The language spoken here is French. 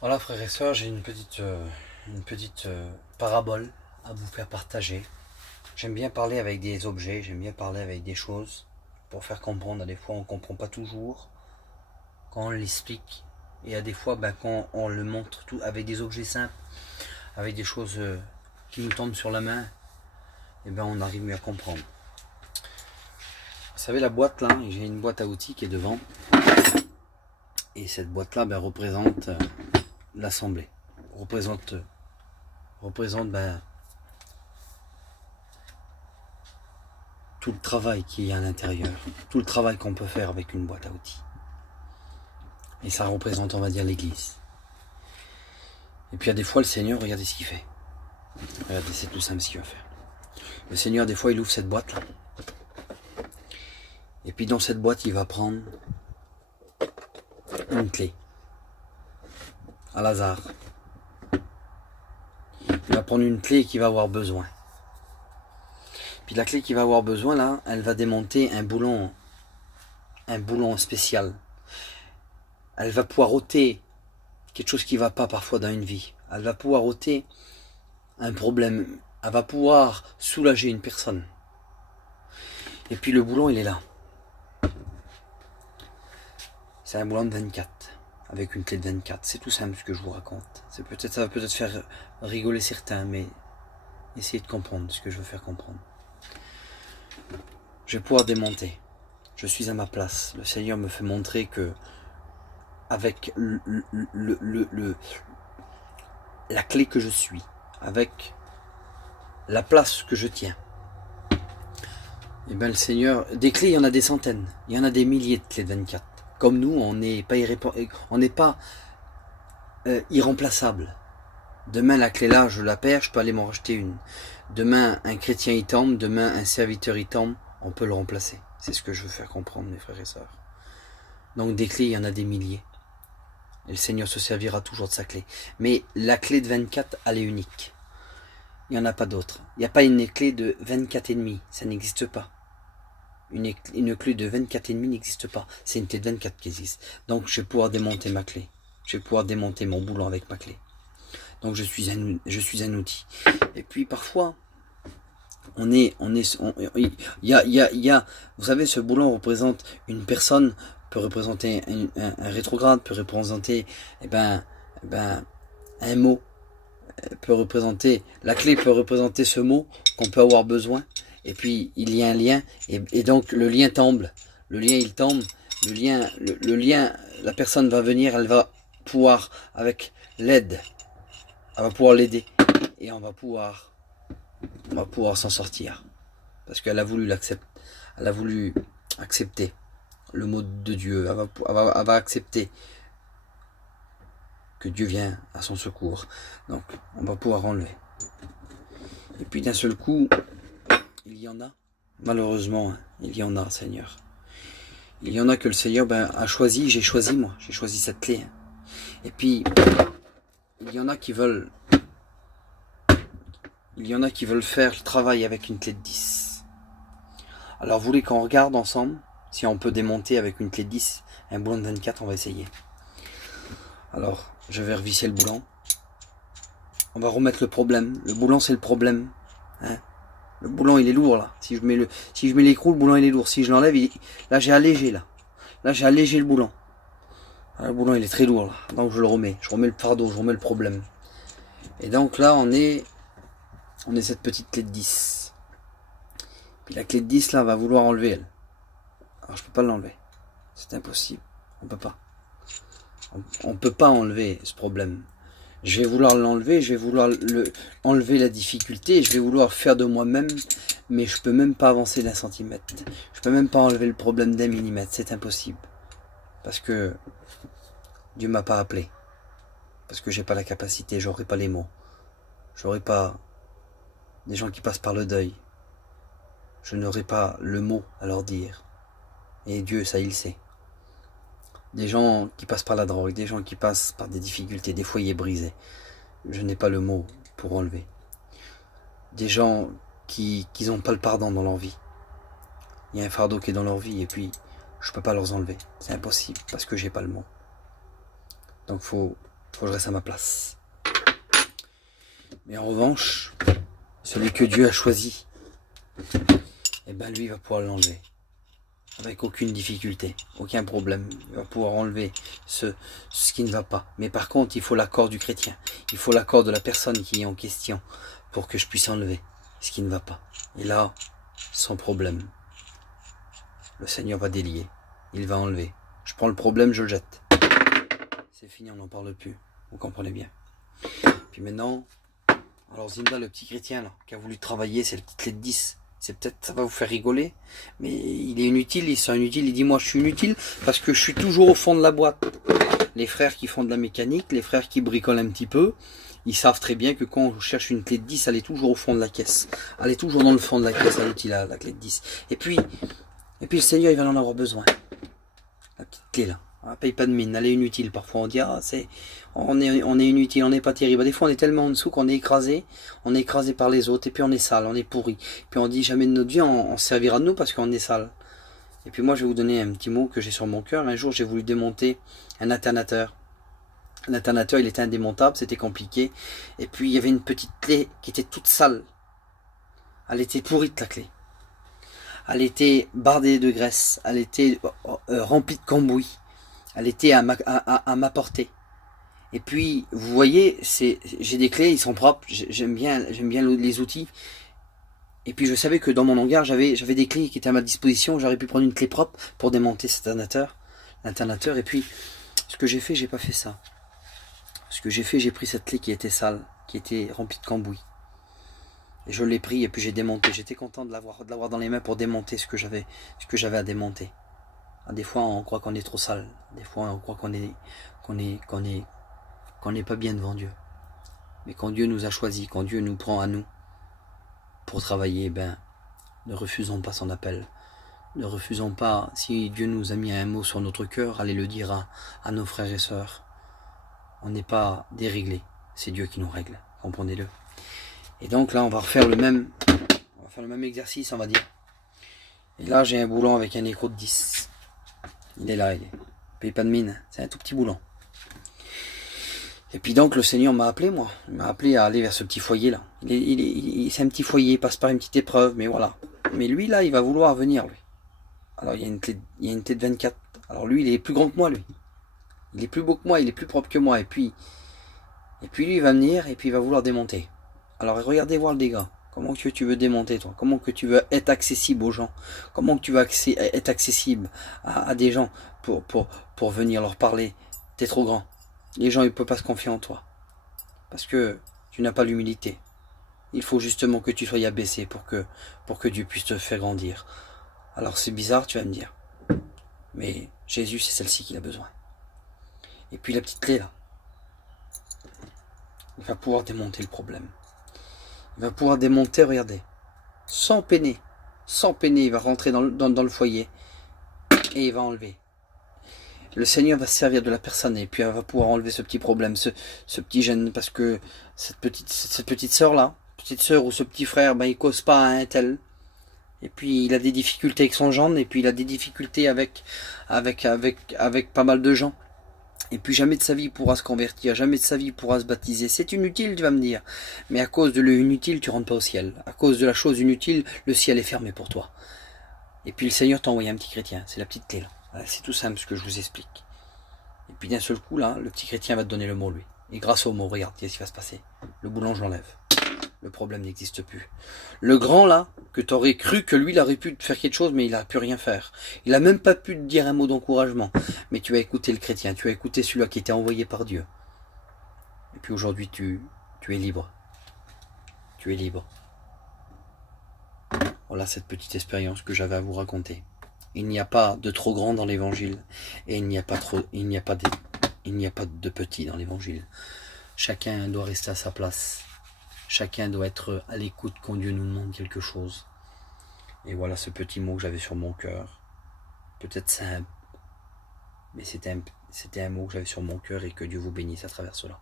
Voilà frères et sœurs, j'ai une petite parabole à vous faire partager. J'aime bien parler avec des objets, j'aime bien parler avec des choses pour faire comprendre. À des fois on ne comprend pas toujours quand on l'explique. Et à des fois quand on le montre tout avec des objets simples, avec des choses qui nous tombent sur la main, et on arrive mieux à comprendre. Vous savez la boîte là, j'ai une boîte à outils qui est devant. Et cette boîte là représente l'assemblée. Représente tout le travail qu'il y a à l'intérieur, tout le travail qu'on peut faire avec une boîte à outils. Et ça représente, on va dire, l'église. Et puis il y a des fois, le Seigneur, regardez ce qu'il fait. Regardez, c'est tout simple ce qu'il va faire. Le Seigneur, des fois, il ouvre cette boîte-là. Et puis dans cette boîte, il va prendre une clé. À Lazare. Il va prendre une clé qu'il va avoir besoin. Puis la clé qu'il va avoir besoin, là, elle va démonter un boulon spécial. Elle va pouvoir ôter quelque chose qui ne va pas parfois dans une vie. Elle va pouvoir ôter un problème. Elle va pouvoir soulager une personne. Et puis le boulon, il est là. C'est un boulon de 24, avec une clé de 24. C'est tout simple ce que je vous raconte. Ça va peut-être faire rigoler certains, mais essayez de comprendre ce que je veux faire comprendre. Je vais pouvoir démonter. Je suis à ma place. Le Seigneur me fait montrer que avec la clé que je suis, avec la place que je tiens, et le Seigneur, des clés, il y en a des centaines, il y en a des milliers de clés de 24. Comme nous, on n'est pas irremplaçable. Demain, la clé là, je la perds, je peux aller m'en racheter une. Demain, un chrétien y tombe, demain, un serviteur y tombe, on peut le remplacer. C'est ce que je veux faire comprendre, mes frères et sœurs. Donc des clés, il y en a des milliers. Et le Seigneur se servira toujours de sa clé. Mais la clé de 24, elle est unique. Il n'y en a pas d'autre. Il n'y a pas une clé de 24 et demi. Ça n'existe pas. Une clé de 24 et demi n'existe pas. C'est une clé de 24 qui existe. Donc je vais pouvoir démonter ma clé. Je vais pouvoir démonter mon boulon avec ma clé. Donc je suis un outil. Et puis parfois, il y a, vous savez, ce boulon représente une personne, peut représenter un rétrograde, peut représenter, un mot, peut représenter, la clé peut représenter ce mot qu'on peut avoir besoin. Et puis il y a un lien, et donc le lien tombe, le lien il tombe, le lien, la personne va venir, elle va pouvoir, avec l'aide, elle va pouvoir l'aider, et on va pouvoir s'en sortir. Parce qu'elle a voulu l'accepter, elle a voulu accepter le mot de Dieu, elle va accepter que Dieu vient à son secours. Donc on va pouvoir enlever. Et puis d'un seul coup, il y en a, malheureusement, il y en a, Seigneur. Il y en a que le Seigneur a choisi, j'ai choisi moi, j'ai choisi cette clé. Et puis, il y en a qui veulent faire le travail avec une clé de 10. Alors vous voulez qu'on regarde ensemble si on peut démonter avec une clé de 10 un boulon de 24, on va essayer. Alors, je vais revisser le boulon. On va remettre le problème. Le boulon, c'est le problème. Hein, le boulon, il est lourd, là. Si je mets l'écrou, le boulon, il est lourd. Si je l'enlève, là, j'ai allégé, là. Là, j'ai allégé le boulon. Là, le boulon, il est très lourd, là. Donc, je le remets. Je remets le fardeau, je remets le problème. Et donc, là, on est cette petite clé de 10. Puis la clé de 10, là, va vouloir enlever, elle. Alors, je peux pas l'enlever. C'est impossible. On peut pas. On peut pas enlever ce problème. Je vais vouloir l'enlever, je vais vouloir enlever la difficulté, je vais vouloir faire de moi-même, mais je peux même pas avancer d'un centimètre. Je peux même pas enlever le problème d'un millimètre, c'est impossible. Parce que Dieu m'a pas appelé. Parce que j'ai pas la capacité, j'aurai pas les mots. J'aurai pas des gens qui passent par le deuil. Je n'aurai pas le mot à leur dire. Et Dieu, ça il le sait. Des gens qui passent par la drogue, des gens qui passent par des difficultés, des foyers brisés. Je n'ai pas le mot pour enlever. Des gens qui n'ont pas le pardon dans leur vie. Il y a un fardeau qui est dans leur vie et puis je peux pas leur enlever. C'est impossible parce que j'ai pas le mot. Donc faut Il faut que je reste à ma place. Mais en revanche, celui que Dieu a choisi, eh ben lui, il va pouvoir l'enlever. Avec aucune difficulté, aucun problème. Il va pouvoir enlever ce qui ne va pas. Mais par contre, il faut l'accord du chrétien. Il faut l'accord de la personne qui est en question pour que je puisse enlever ce qui ne va pas. Et là, sans problème, le Seigneur va délier. Il va enlever. Je prends le problème, je le jette. C'est fini, on n'en parle plus. Vous comprenez bien. Puis maintenant, alors Zinda, le petit chrétien là, qui a voulu travailler, c'est le petit clé de 10. C'est peut-être, ça va vous faire rigoler, mais il est inutile, il sent inutile. Il dit, moi je suis inutile parce que je suis toujours au fond de la boîte. Les frères qui font de la mécanique, les frères qui bricolent un petit peu, ils savent très bien que quand on cherche une clé de 10, elle est toujours au fond de la caisse. Elle est toujours dans le fond de la caisse, elle est la clé de 10. Et puis le Seigneur, il va en avoir besoin. La petite clé là. Elle paye pas de mine, elle est inutile. Parfois on dit, ah, on est inutile, on n'est pas terrible. Des fois on est tellement en dessous qu'on est écrasé par les autres, et puis on est sale, on est pourri. Puis on dit jamais de notre vie, on servira de nous parce qu'on est sale. Et puis moi je vais vous donner un petit mot que j'ai sur mon cœur. Un jour j'ai voulu démonter un alternateur. L'alternateur il était indémontable, c'était compliqué. Et puis il y avait une petite clé qui était toute sale. Elle était pourrie la clé. Elle était bardée de graisse, elle était remplie de cambouis. Elle était à ma portée. Et puis, vous voyez, j'ai des clés, ils sont propres, j'aime bien les outils. Et puis je savais que dans mon hangar, j'avais des clés qui étaient à ma disposition, j'aurais pu prendre une clé propre pour démonter cet alternateur. Et puis, ce que j'ai fait, j'ai pas fait ça. Ce que j'ai fait, j'ai pris cette clé qui était sale, qui était remplie de cambouis. Et je l'ai pris et puis j'ai démonté. J'étais content de l'avoir dans les mains pour démonter ce que j'avais à démonter. Des fois, on croit qu'on est trop sale. Des fois, on croit qu'on n'est pas bien devant Dieu. Mais quand Dieu nous a choisis, quand Dieu nous prend à nous pour travailler, ben, ne refusons pas son appel. Ne refusons pas, si Dieu nous a mis un mot sur notre cœur, allez le dire à nos frères et sœurs. On n'est pas déréglé, c'est Dieu qui nous règle, comprenez-le. Et donc là, on va faire le même exercice, on va dire. Et là, j'ai un boulon avec un écrou de 10. Il est là, il paye pas de mine, c'est un tout petit boulon. Et puis donc le Seigneur m'a appelé, moi. Il m'a appelé à aller vers ce petit foyer là. C'est un petit foyer, il passe par une petite épreuve, mais voilà. Mais lui là, il va vouloir venir, lui. Alors il y a une clé de 24. Alors lui, il est plus grand que moi, lui. Il est plus beau que moi, il est plus propre que moi. Et puis lui, il va venir et puis il va vouloir démonter. Alors regardez voir le dégât. Comment que tu veux démonter, toi? Comment que tu veux être accessible aux gens? Comment que tu veux être accessible à des gens pour venir leur parler? T'es trop grand. Les gens, ils ne peuvent pas se confier en toi. Parce que tu n'as pas l'humilité. Il faut justement que tu sois abaissé pour que Dieu puisse te faire grandir. Alors c'est bizarre, tu vas me dire. Mais Jésus, c'est celle-ci qu'il a besoin. Et puis la petite clé, là. Il va pouvoir démonter le problème. Il va pouvoir démonter, regardez, sans peiner, il va rentrer dans le foyer et il va enlever. Le Seigneur va se servir de la personne et puis elle va pouvoir enlever ce petit problème, ce petit gêne, parce que cette petite sœur là, ou ce petit frère, ben, il cause pas à un tel. Et puis il a des difficultés avec son gendre, et puis il a des difficultés avec pas mal de gens. Et puis jamais de sa vie il pourra se convertir, jamais de sa vie il pourra se baptiser. C'est inutile, tu vas me dire. Mais à cause de l'inutile, tu rentres pas au ciel. À cause de la chose inutile, le ciel est fermé pour toi. Et puis le Seigneur t'a envoyé un petit chrétien, c'est la petite clé là. Voilà, c'est tout simple ce que je vous explique. Et puis d'un seul coup là, le petit chrétien va te donner le mot lui. Et grâce au mot, regarde, qu'est-ce qui va se passer? Le boulon, je l'enlève. Le problème n'existe plus. Le grand là, que tu aurais cru que lui, il aurait pu te faire quelque chose, mais il n'a pu rien faire. Il n'a même pas pu te dire un mot d'encouragement. Mais tu as écouté le chrétien, tu as écouté celui-là qui était envoyé par Dieu. Et puis aujourd'hui, tu es libre. Tu es libre. Voilà cette petite expérience que j'avais à vous raconter. Il n'y a pas de trop grand dans l'évangile. Et il n'y a pas de petit dans l'évangile. Chacun doit rester à sa place. Chacun doit être à l'écoute quand Dieu nous demande quelque chose. Et voilà ce petit mot que j'avais sur mon cœur. Peut-être simple, mais c'était un mot que j'avais sur mon cœur et que Dieu vous bénisse à travers cela.